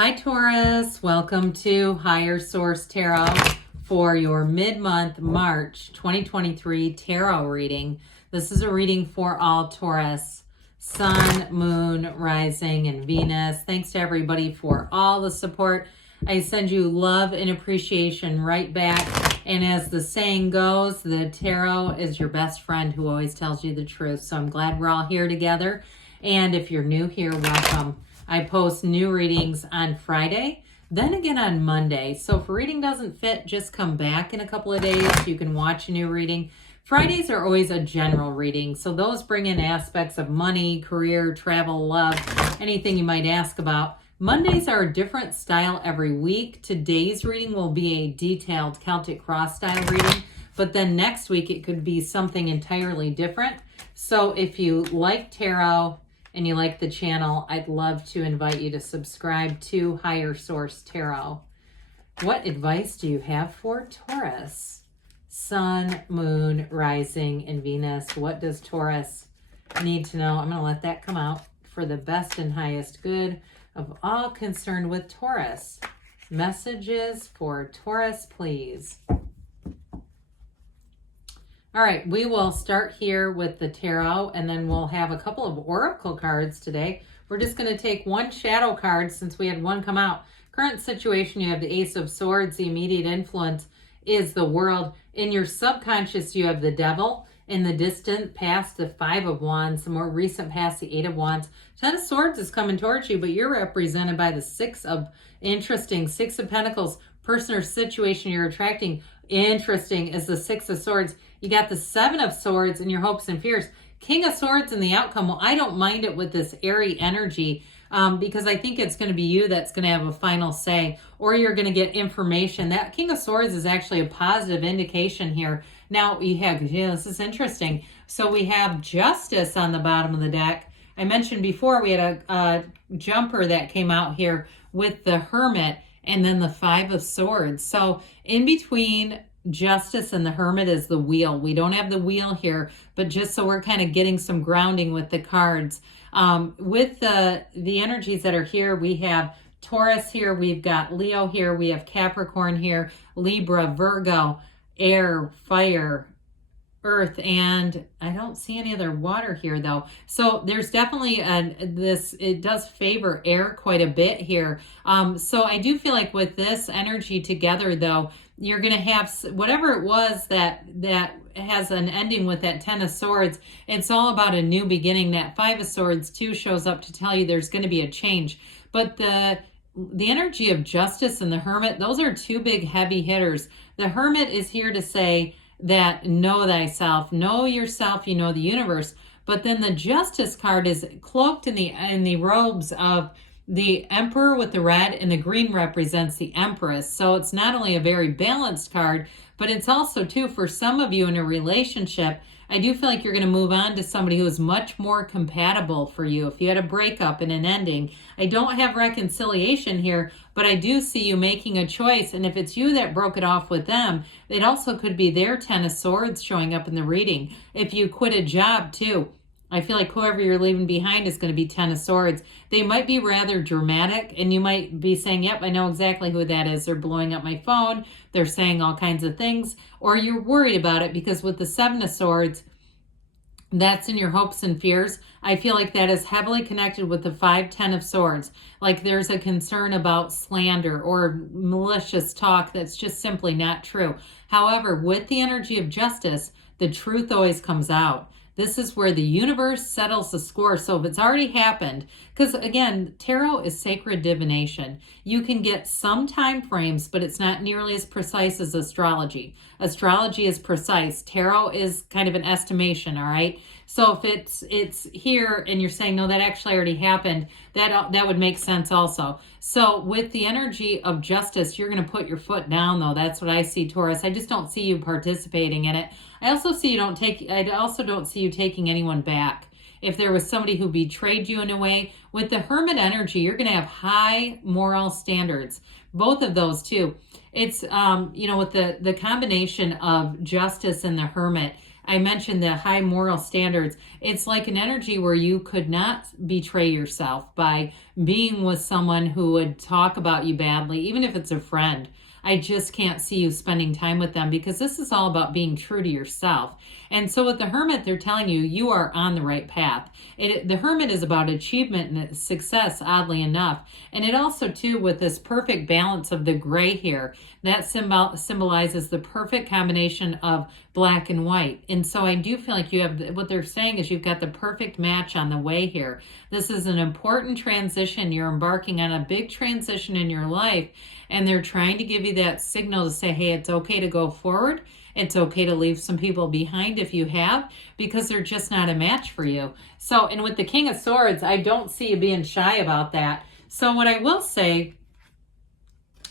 Hi Taurus, welcome to Higher Source Tarot for your mid-month March 2023 tarot reading. This is a reading for all Taurus, Sun, Moon, Rising, and Venus. Thanks to everybody for all the support. I send you love and appreciation right back. And as the saying goes, the tarot is your best friend who always tells you the truth. So I'm glad we're all here together. And if you're new here, welcome. I post new readings on Friday, then again on Monday. So if a reading doesn't fit, just come back in a couple of days. You can watch a new reading. Fridays are always a general reading. So those bring in aspects of money, career, travel, love, anything you might ask about. Mondays are a different style every week. Today's reading will be a detailed Celtic cross style reading, but then next week it could be something entirely different. So if you like tarot and you like the channel, I'd love to invite you to subscribe to Higher Source Tarot. What advice do you have for Taurus? Sun, Moon, Rising, and Venus. What does Taurus need to know? I'm going to let that come out for the best and highest good of all concerned with Taurus. Messages for Taurus, please. All right, we will start here with the tarot, and then we'll have a couple of oracle cards today. We're just going to take one shadow card since we had one come out. Current situation, you have the Ace of Swords. The immediate influence is the world. In your subconscious, you have the Devil. In the distant past, the Five of Wands. The more recent past, the Eight of Wands. Ten of Swords is coming towards you, but you're represented by the Six of Pentacles. Person or situation you're attracting. Interesting is the Six of Swords. You got the Seven of Swords in your hopes and fears. King of Swords in the outcome. Well, I don't mind it with this airy energy because I think it's going to be you that's going to have a final say, or you're going to get information. That King of Swords is actually a positive indication here. Now, this is interesting. So we have Justice on the bottom of the deck. I mentioned before we had a jumper that came out here with the Hermit and then the Five of Swords. So in between Justice and the Hermit is the Wheel. We don't have the Wheel here, but just so we're kind of getting some grounding with the cards. With the energies that are here, we have Taurus here, we've got Leo here, we have Capricorn here, Libra, Virgo, air, fire, earth, and I don't see any other water here though. So there's definitely it does favor air quite a bit here. So I do feel like with this energy together though, you're going to have whatever it was that has an ending with that Ten of Swords. It's all about a new beginning. That Five of Swords too shows up to tell you there's going to be a change. But the energy of Justice and the Hermit, those are two big heavy hitters. The Hermit is here to say that know thyself, know yourself, you know the universe. But then the Justice card is cloaked in the robes of the Emperor with the red, and the green represents the Empress. So it's not only a very balanced card, but it's also too, for some of you in a relationship, I do feel like you're going to move on to somebody who is much more compatible for you. If you had a breakup and an ending, I don't have reconciliation here, but I do see you making a choice. And if it's you that broke it off with them, it also could be their Ten of Swords showing up in the reading. If you quit a job too, I feel like whoever you're leaving behind is going to be Ten of Swords. They might be rather dramatic, and you might be saying, yep, I know exactly who that is. They're blowing up my phone. They're saying all kinds of things. Or you're worried about it because with the Seven of Swords, that's in your hopes and fears. I feel like that is heavily connected with the Ten of Swords. Like there's a concern about slander or malicious talk that's just simply not true. However, with the energy of Justice, the truth always comes out. This is where the universe settles the score. So if it's already happened, because again, tarot is sacred divination. You can get some time frames, but it's not nearly as precise as astrology. Astrology is precise. Tarot is kind of an estimation, all right? So if it's here and you're saying, no, that actually already happened, that would make sense also. So with the energy of Justice, you're going to put your foot down though. That's what I see, Taurus. I just don't see you participating in it. I also don't see you taking anyone back. If there was somebody who betrayed you in a way, with the Hermit energy, you're going to have high moral standards. Both of those too. It's, with the combination of Justice and the Hermit, I mentioned the high moral standards. It's like an energy where you could not betray yourself by being with someone who would talk about you badly, even if it's a friend. I just can't see you spending time with them, because this is all about being true to yourself. And so with the Hermit, they're telling you, you are on the right path. The Hermit is about achievement and success, oddly enough. And it also, too, with this perfect balance of the gray here, that symbolizes the perfect combination of black and white. And so I do feel like you have, what they're saying is you've got the perfect match on the way here. This is an important transition. You're embarking on a big transition in your life, and they're trying to give you that signal to say, hey, it's okay to go forward. It's okay to leave some people behind if you have, because they're just not a match for you. So, and with the King of Swords, I don't see you being shy about that. So what I will say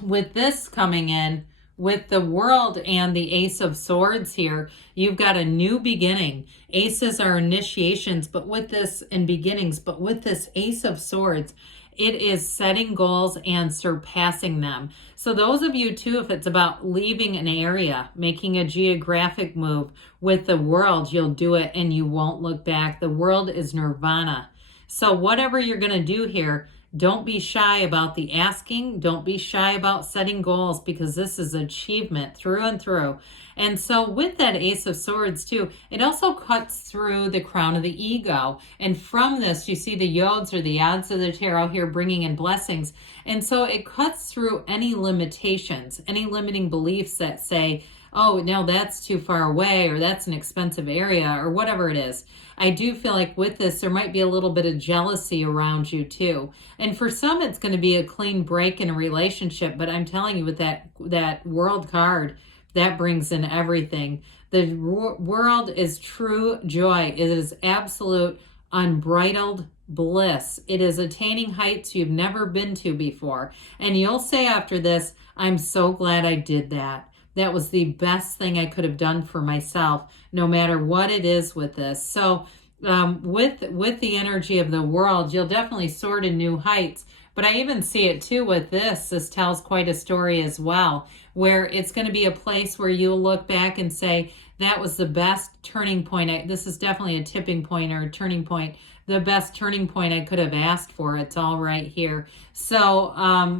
with this coming in, with the World and the Ace of Swords here, you've got a new beginning. Aces are initiations, but with this, and beginnings, but with this Ace of Swords, it is setting goals and surpassing them. So those of you too, if it's about leaving an area, making a geographic move with the World, you'll do it and you won't look back. The World is nirvana. So whatever you're going to do here, don't be shy about the asking. Don't be shy about setting goals, because this is achievement through and through. And so with that Ace of Swords too, it also cuts through the crown of the ego. And from this, you see the yods, or the odds of the tarot here, bringing in blessings. And so it cuts through any limitations, any limiting beliefs that say, oh, no, that's too far away, or that's an expensive area, or whatever it is. I do feel like with this, there might be a little bit of jealousy around you too. And for some, it's going to be a clean break in a relationship. But I'm telling you, with that World card, that brings in everything. The World is true joy. It is absolute unbridled bliss. It is attaining heights you've never been to before. And you'll say after this, I'm so glad I did that. That was the best thing I could have done for myself, no matter what it is with this. So with the energy of the World, you'll definitely soar to new heights. But I even see it too with this. This tells quite a story as well, where it's going to be a place where you'll look back and say, that was the best turning point. This is definitely a tipping point or a turning point. The best turning point I could have asked for. It's all right here. So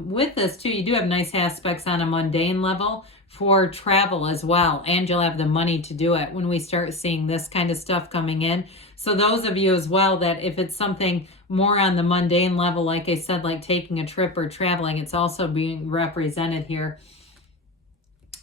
with this too, you do have nice aspects on a mundane level for travel as well. And you'll have the money to do it when we start seeing this kind of stuff coming in. So those of you as well, that if it's something more on the mundane level, like I said, like taking a trip or traveling, it's also being represented here.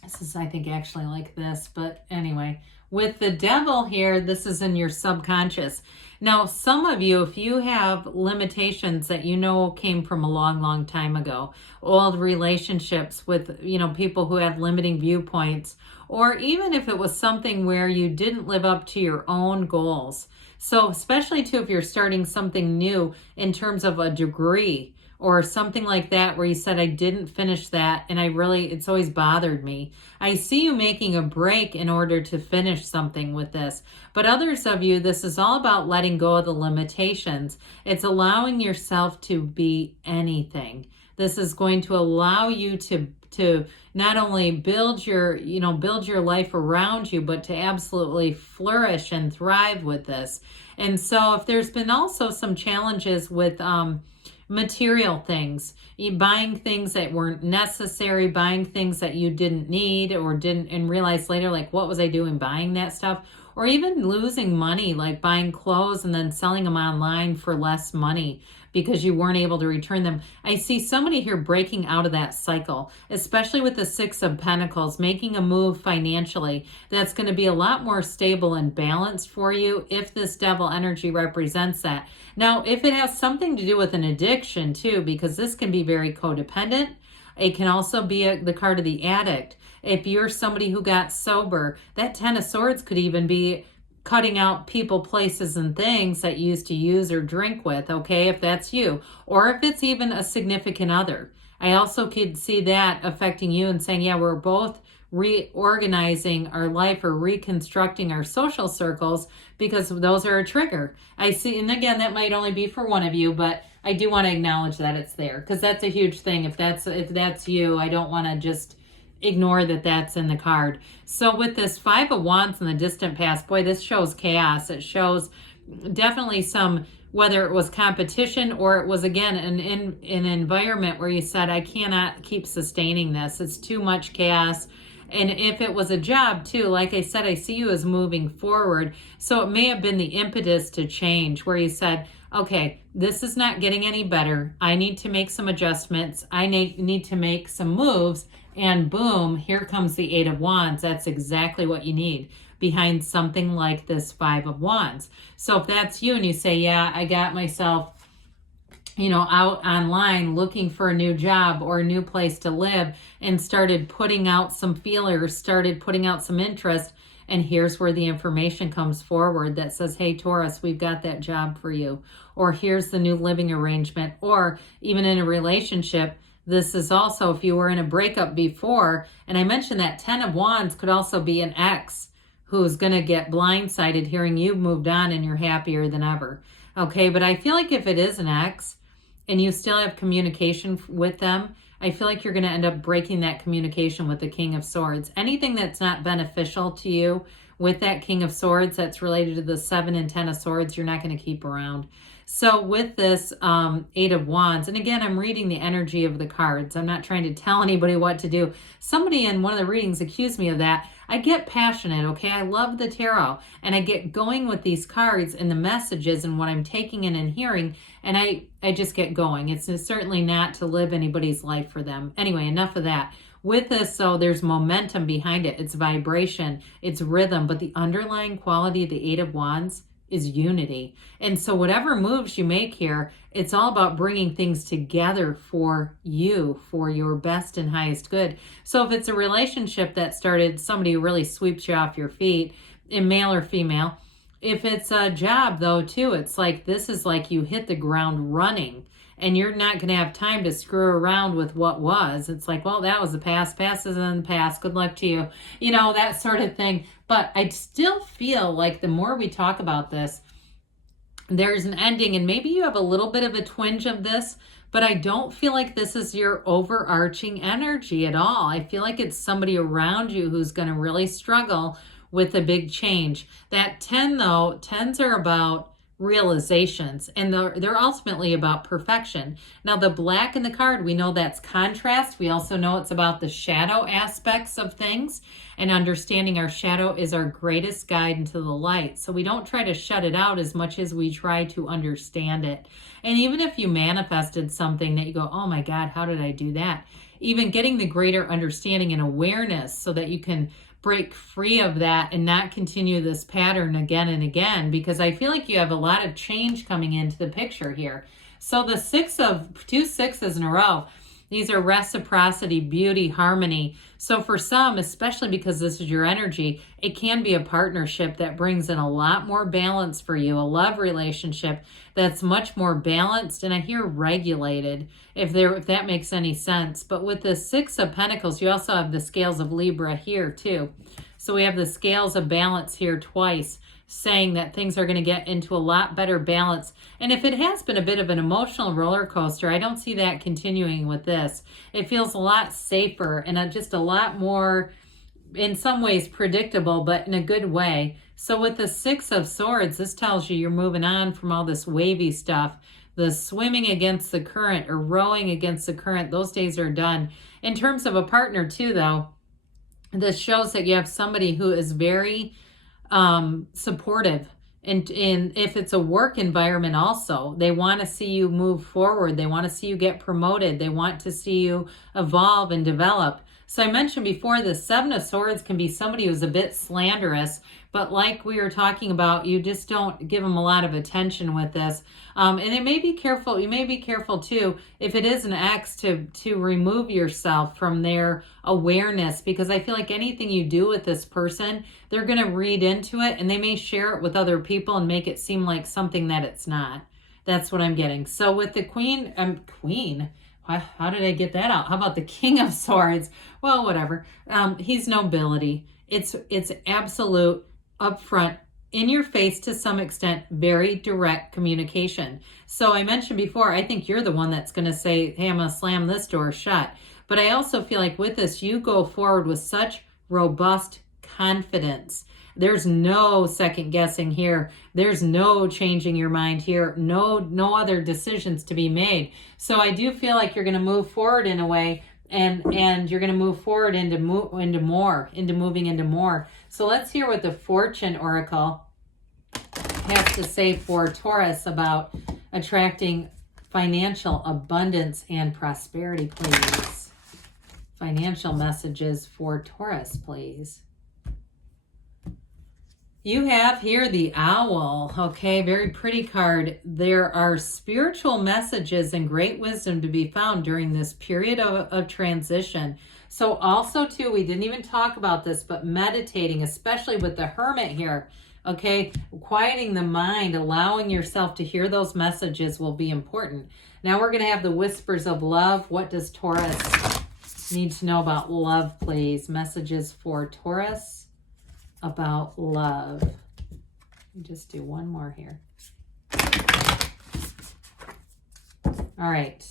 This is, I think, actually like this, but anyway, with the Devil here, this is in your subconscious. Now, some of you, if you have limitations that you know came from a long, long time ago, old relationships with, people who had limiting viewpoints, or even if it was something where you didn't live up to your own goals. So especially too, if you're starting something new in terms of a degree, or something like that where you said, I didn't finish that and it's always bothered me. I see you making a break in order to finish something with this. But others of you, this is all about letting go of the limitations. It's allowing yourself to be anything. This is going to allow you to not only build your life around you, but to absolutely flourish and thrive with this. And so if there's been also some challenges with material things, buying things that weren't necessary, buying things that you didn't need or didn't, and realize later, like, what was I doing buying that stuff? Or even losing money, like buying clothes and then selling them online for less money because you weren't able to return them. I see somebody here breaking out of that cycle, especially with the Six of Pentacles, making a move financially that's going to be a lot more stable and balanced for you if this Devil energy represents that. Now, if it has something to do with an addiction too, because this can be very codependent, it can also be the card of the addict. If you're somebody who got sober, that Ten of Swords could even be cutting out people, places, and things that you used to use or drink with, okay, if that's you. Or if it's even a significant other. I also could see that affecting you and saying, yeah, we're both reorganizing our life or reconstructing our social circles because those are a trigger. I see, and again, that might only be for one of you, but I do want to acknowledge that it's there because that's a huge thing. If that's you, I don't want to just ignore that that's in the card. So with this Five of Wands in the distant past, boy, this shows chaos. It shows definitely some, whether it was competition or it was, again, an environment where you said, I cannot keep sustaining this. It's too much chaos. And if it was a job too, like I said, I see you as moving forward. So it may have been the impetus to change where you said, okay, this is not getting any better. I need to make some adjustments. I need to make some moves. And boom, here comes the Eight of Wands. That's exactly what you need behind something like this Five of Wands. So if that's you and you say, yeah, I got myself, out online looking for a new job or a new place to live and started putting out some feelers, started putting out some interest. And here's where the information comes forward that says, hey, Taurus, we've got that job for you. Or here's the new living arrangement. Or even in a relationship, this is also if you were in a breakup before. And I mentioned that 10 of Wands could also be an ex who's going to get blindsided hearing you've moved on and you're happier than ever. Okay, but I feel like if it is an ex, and you still have communication with them, I feel like you're going to end up breaking that communication with the King of Swords. Anything that's not beneficial to you with that King of Swords that's related to the 7 and 10 of Swords, you're not going to keep around. So with this Eight of Wands, and again, I'm reading the energy of the cards. I'm not trying to tell anybody what to do. Somebody in one of the readings accused me of that. I get passionate, okay? I love the tarot, and I get going with these cards and the messages and what I'm taking in and hearing, and I just get going. It's certainly not to live anybody's life for them. Anyway, enough of that. With this, so there's momentum behind it. It's vibration, it's rhythm, but the underlying quality of the Eight of Wands is unity. And so whatever moves you make here, it's all about bringing things together for you, for your best and highest good. So if it's a relationship that started, somebody who really sweeps you off your feet, in male or female. If it's a job though too, it's like, this is like you hit the ground running and you're not going to have time to screw around with what was. It's like, well, that was the past. Past is in the past. Good luck to you. That sort of thing. But I still feel like the more we talk about this, there's an ending, and maybe you have a little bit of a twinge of this, but I don't feel like this is your overarching energy at all. I feel like it's somebody around you who's going to really struggle with a big change. That 10 though, 10s are about realizations, and they're ultimately about perfection. Now the black in the card, we know that's contrast. We also know it's about the shadow aspects of things, and understanding our shadow is our greatest guide into the light. So we don't try to shut it out as much as we try to understand it. And even if you manifested something that you go, oh my God, how did I do that? Even getting the greater understanding and awareness so that you can break free of that and not continue this pattern again and again, because I feel like you have a lot of change coming into the picture here. So the two sixes in a row, these are reciprocity, beauty, harmony. So for some, especially because this is your energy, it can be a partnership that brings in a lot more balance for you, a love relationship that's much more balanced, and I hear regulated, if that makes any sense. But with the Six of Pentacles, you also have the scales of Libra here too. So we have the scales of balance here twice, saying that things are going to get into a lot better balance. And if it has been a bit of an emotional roller coaster, I don't see that continuing with this. It feels a lot safer and just a lot more, in some ways, predictable, but in a good way. So with the Six of Swords, this tells you you're moving on from all this wavy stuff. The swimming against the current or rowing against the current, those days are done. In terms of a partner too, though, this shows that you have somebody who is very supportive. And if it's a work environment also, they want to see you move forward. They want to see you get promoted. They want to see you evolve and develop. So I mentioned before, the Seven of Swords can be somebody who's a bit slanderous, but like we were talking about, you just don't give them a lot of attention with this. And it may be careful, you may be careful too, if it is an ex, to remove yourself from their awareness, because I feel like anything you do with this person, they're going to read into it and they may share it with other people and make it seem like something that it's not. That's what I'm getting. So with the Queen, how did I get that out? How about the King of Swords? Well, whatever. He's nobility. It's absolute, upfront, in your face to some extent, very direct communication. So I mentioned before, I think you're the one that's going to say, hey, I'm going to slam this door shut. But I also feel like with this, you go forward with such robust confidence. There's no second guessing here. There's no changing your mind here. No other decisions to be made. So I do feel like you're going to move forward in a way, and you're going to move forward into moving into more. So let's hear what the Fortune Oracle has to say for Taurus about attracting financial abundance and prosperity, please. Financial messages for Taurus, please. You have here the owl, okay, very pretty card. There are spiritual messages and great wisdom to be found during this period of transition. So also too, we didn't even talk about this, but meditating, especially with the Hermit here, okay, quieting the mind, allowing yourself to hear those messages will be important. Now we're going to have the whispers of love. What does Taurus need to know about love, please? Messages for Taurus about love. Just do one more here. All right.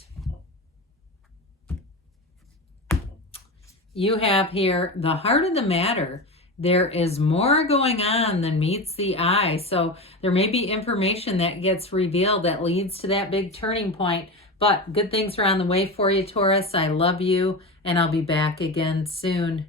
You have here the heart of the matter. There is more going on than meets the eye. So there may be information that gets revealed that leads to that big turning point. But good things are on the way for you, Taurus. I love you, and I'll be back again soon.